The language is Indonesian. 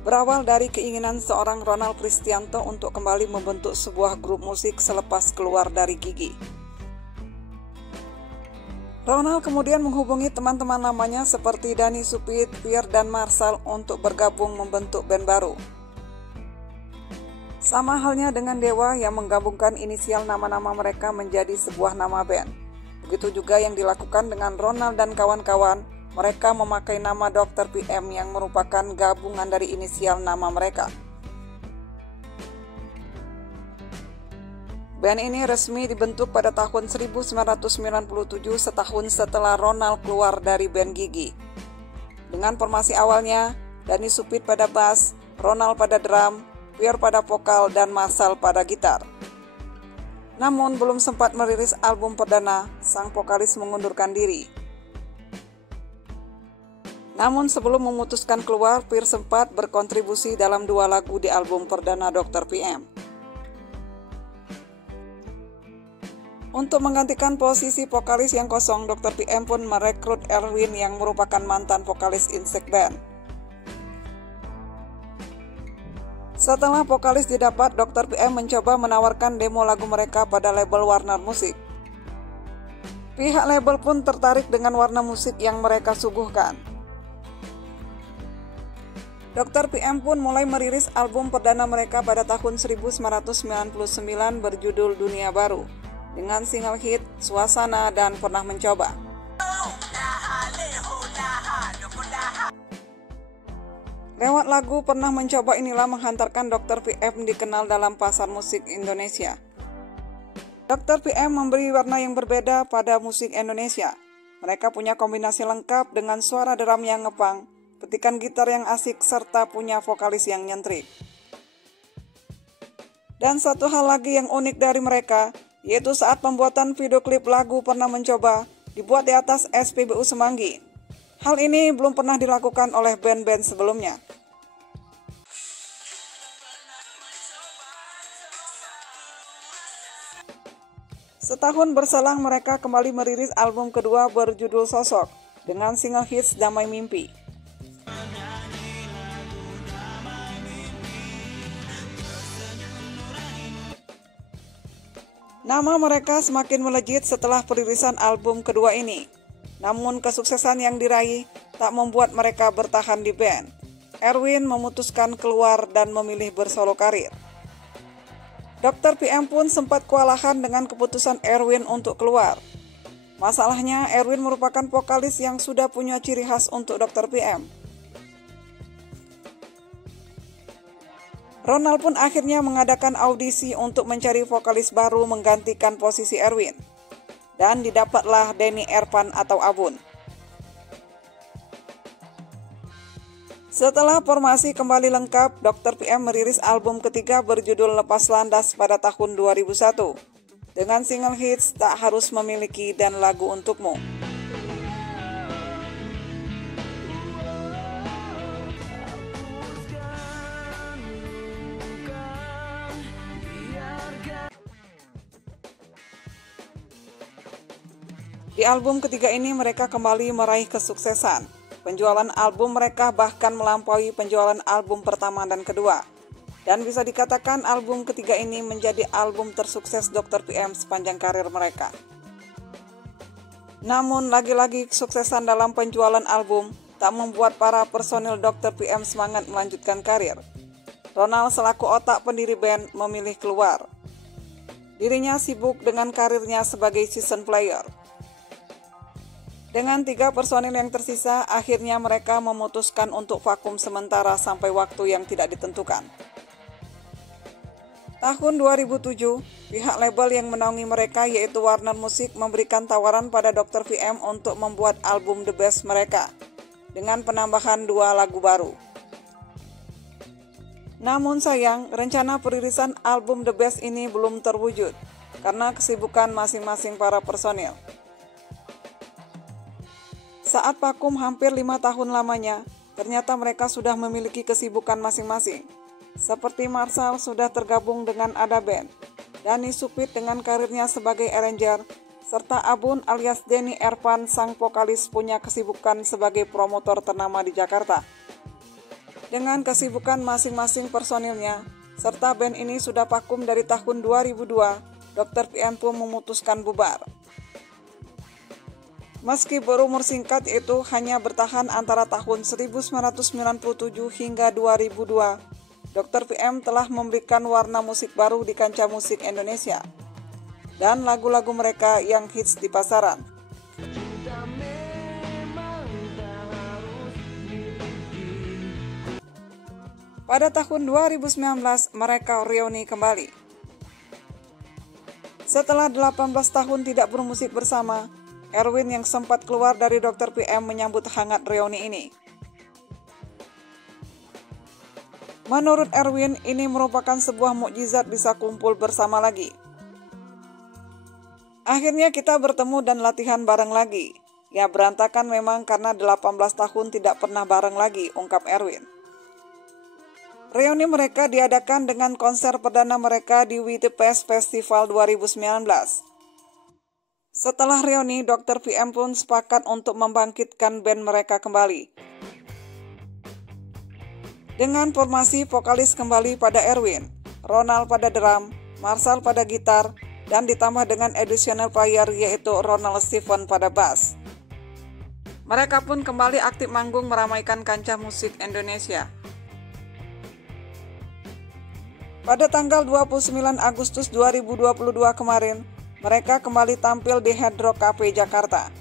berawal dari keinginan seorang Ronald Kristianto untuk kembali membentuk sebuah grup musik selepas keluar dari Gigi. Ronald kemudian menghubungi teman-teman lamanya seperti Dhani Supit, Pierre, dan Marshall untuk bergabung membentuk band baru. Sama halnya dengan Dewa yang menggabungkan inisial nama-nama mereka menjadi sebuah nama band. Begitu juga yang dilakukan dengan Ronald dan kawan-kawan, mereka memakai nama Dr. PM yang merupakan gabungan dari inisial nama mereka. Band ini resmi dibentuk pada tahun 1997 setahun setelah Ronald keluar dari band Gigi. Dengan formasi awalnya, Dhani Supit pada bass, Ronald pada drum, Pierre pada vokal, dan Marshall pada gitar. Namun belum sempat merilis album perdana, sang vokalis mengundurkan diri. Namun sebelum memutuskan keluar, Pierre sempat berkontribusi dalam 2 lagu di album perdana Dr. PM. Untuk menggantikan posisi vokalis yang kosong, Dr. PM pun merekrut Erwin yang merupakan mantan vokalis Insect Band. Setelah vokalis didapat, Dr. PM mencoba menawarkan demo lagu mereka pada label Warner Music. Pihak label pun tertarik dengan warna musik yang mereka suguhkan. Dr. PM pun mulai merilis album perdana mereka pada tahun 1999 berjudul Dunia Baru, dengan single hit Suasana dan Pernah Mencoba. Lewat lagu Pernah Mencoba inilah menghantarkan Dr. PM dikenal dalam pasar musik Indonesia. Dr. PM memberi warna yang berbeda pada musik Indonesia. Mereka punya kombinasi lengkap dengan suara drum yang ngepang, petikan gitar yang asik, serta punya vokalis yang nyentrik. Dan satu hal lagi yang unik dari mereka, yaitu saat pembuatan video klip lagu Pernah Mencoba dibuat di atas SPBU Semanggi. Hal ini belum pernah dilakukan oleh band-band sebelumnya. Setahun berselang mereka kembali merilis album kedua berjudul Sosok dengan single hits Damai Mimpi. Nama mereka semakin melejit setelah perilisan album kedua ini. Namun kesuksesan yang diraih tak membuat mereka bertahan di band. Erwin memutuskan keluar dan memilih bersolo karir. Dr. PM pun sempat kewalahan dengan keputusan Erwin untuk keluar. Masalahnya, Erwin merupakan vokalis yang sudah punya ciri khas untuk Dr. PM. Ronald pun akhirnya mengadakan audisi untuk mencari vokalis baru menggantikan posisi Erwin. Dan didapatlah Denny Ervan atau Abun. Setelah formasi kembali lengkap, Dr. PM merilis album ketiga berjudul Lepas Landas pada tahun 2001 dengan single hits Tak Harus Memiliki dan Lagu Untukmu. Di album ketiga ini mereka kembali meraih kesuksesan. Penjualan album mereka bahkan melampaui penjualan album pertama dan kedua. Dan bisa dikatakan album ketiga ini menjadi album tersukses Dr. PM sepanjang karir mereka. Namun lagi-lagi kesuksesan dalam penjualan album tak membuat para personil Dr. PM semangat melanjutkan karir. Ronald selaku otak pendiri band memilih keluar. Dirinya sibuk dengan karirnya sebagai season player. Dengan 3 personil yang tersisa, akhirnya mereka memutuskan untuk vakum sementara sampai waktu yang tidak ditentukan. Tahun 2007, pihak label yang menaungi mereka yaitu Warner Music memberikan tawaran pada Dr. PM untuk membuat album The Best mereka, dengan penambahan 2 lagu baru. Namun sayang, rencana perilisan album The Best ini belum terwujud, karena kesibukan masing-masing para personil. Saat vakum hampir 5 tahun lamanya, ternyata mereka sudah memiliki kesibukan masing-masing. Seperti Marshall sudah tergabung dengan Ada Band, Dhani Supit dengan karirnya sebagai arranger, serta Abun alias Denny Ervan sang vokalis punya kesibukan sebagai promotor ternama di Jakarta. Dengan kesibukan masing-masing personilnya, serta band ini sudah vakum dari tahun 2002, Dr. PM pun memutuskan bubar. Meski berumur singkat yaitu hanya bertahan antara tahun 1997 hingga 2002, Dr. PM telah memberikan warna musik baru di kancah musik Indonesia dan lagu-lagu mereka yang hits di pasaran. Pada tahun 2019, mereka reuni kembali. Setelah 18 tahun tidak bermusik bersama, Erwin yang sempat keluar dari Dr. PM menyambut hangat reuni ini. Menurut Erwin, ini merupakan sebuah mukjizat bisa kumpul bersama lagi. Akhirnya kita bertemu dan latihan bareng lagi. Ya berantakan memang karena 18 tahun tidak pernah bareng lagi, ungkap Erwin. Reuni mereka diadakan dengan konser perdana mereka di We The Best Festival 2019. Setelah reuni, Dr. PM pun sepakat untuk membangkitkan band mereka kembali. Dengan formasi vokalis kembali pada Erwin, Ronald pada drum, Marshall pada gitar, dan ditambah dengan additional player yaitu Ronald Stephen pada bass. Mereka pun kembali aktif manggung meramaikan kancah musik Indonesia. Pada tanggal 29 Agustus 2022 kemarin, mereka kembali tampil di Hard Rock Cafe Jakarta.